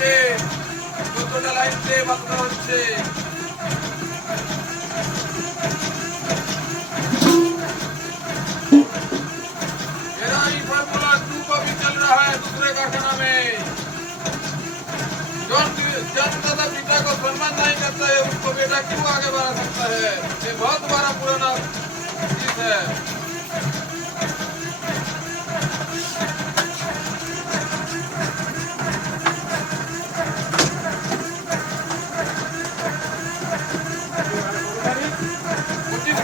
হচ্ছে, 14টা লাইন দিয়ে বাঁধানো হচ্ছে। मेरा ही फॉर्मूला 2 को भी चल रहा है दूसरे कारखाना में। जो जन्मदाता पिता को सम्मान नहीं करता है उसको बेटा क्यों आगे बढ़ा सकता है? ये बहुत बड़ा पुराना चीज है।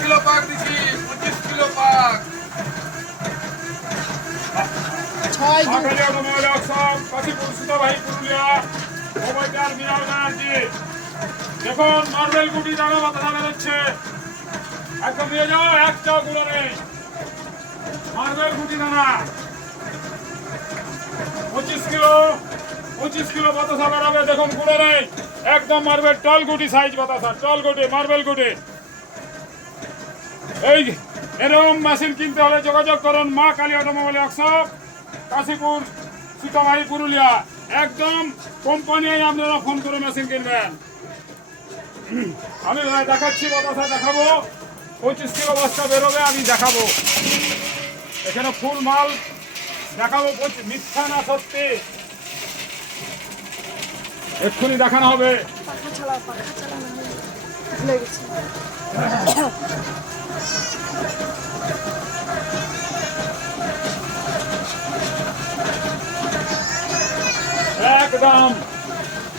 किलो पाक दीजिए, 25 किलो पाक। দেখুন মার্বেল গুটি দানা বাতা বেরোচ্ছে, একদম নিয়ে যাও, একটাও গুলো নেই। মার্বেল গুটি দানা 25 কিলো বাতাসা বেরোবে। দেখুন গুলো নেই, একদম মার্বেল টল গুটি সাইজ বাতাসা, টল গুটি মার্বেল গুটি। এই এরকম মেশিন কিনতে হলে যোগাযোগ করুন মা কালী অটোমোবাইল ওয়ার্কশপ, কাশীপুর, সীতামারি, পুরুলিয়া। একদম কোম্পানি আপনারা ফোন করে মেশিন কিনবেন। আমি দেখাচ্ছি, বাতাসা দেখাবো, 25 কিলো বস্তা বেরোবে, আমি দেখাবো। এখানে ফুল মাল দেখাবো, মিথ্যা না সত্যি এক্ষুনি দেখানো হবে। একদম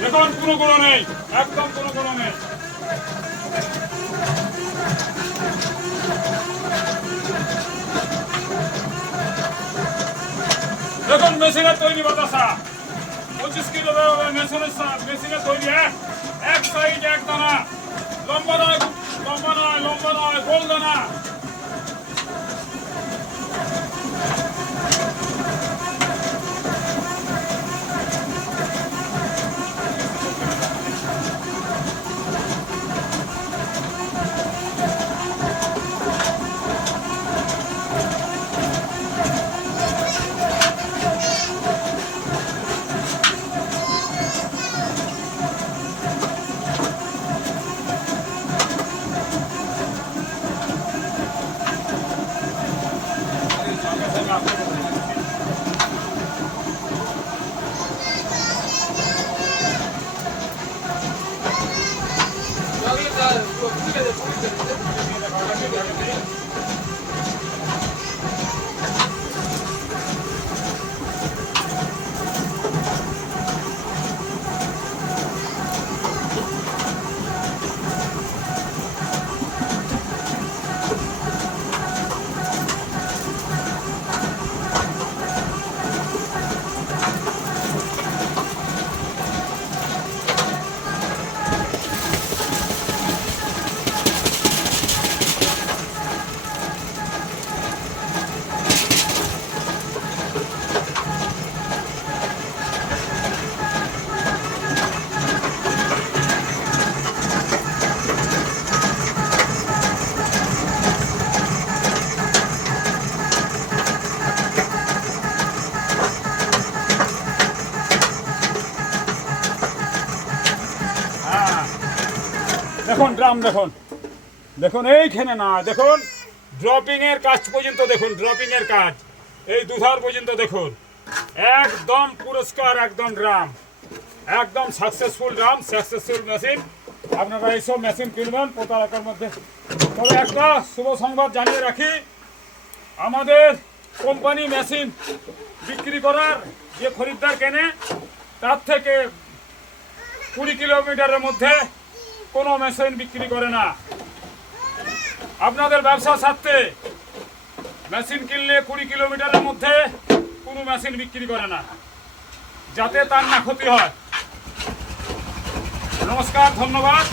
দেখুন কোনো গুলো নেই, একদম কোনো গুলো নেই। দেখুন মেশিনের তৈরি বাতাসা 25 কিলো মেশিনের তৈরি, এক সাইড এক দানা, লম্বা নয় গোল দানা। দেখুন ড্রাম, দেখুন দেখুন এইখানে না, দেখুন ড্রপিং এর কাজ পর্যন্ত, দেখুন ড্রপিং এর কাজ এই দুধার পর্যন্ত দেখুন, একদম পুরস্কার, একদম ড্রাম, একদম সাকসেসফুল ড্রাম, সাকসেসফুল মেশিন। আপনারা এইসব মেশিন কিনবেন 15 টাকার মধ্যে। তবে একটা শুভ সংবাদ জানিয়ে রাখি, আমাদের কোম্পানি মেশিন বিক্রি করার যে খরিদ্দার কেনে তার থেকে 20 কিলোমিটারের মধ্যে কোনো মেশিন বিক্রি করে না। আপনাদের ব্যবসার স্বার্থে মেশিন কিনলে 20 কিলোমিটারের মধ্যে কোনো মেশিন বিক্রি করে না, যাতে তার না ক্ষতি হয়। নমস্কার, ধন্যবাদ।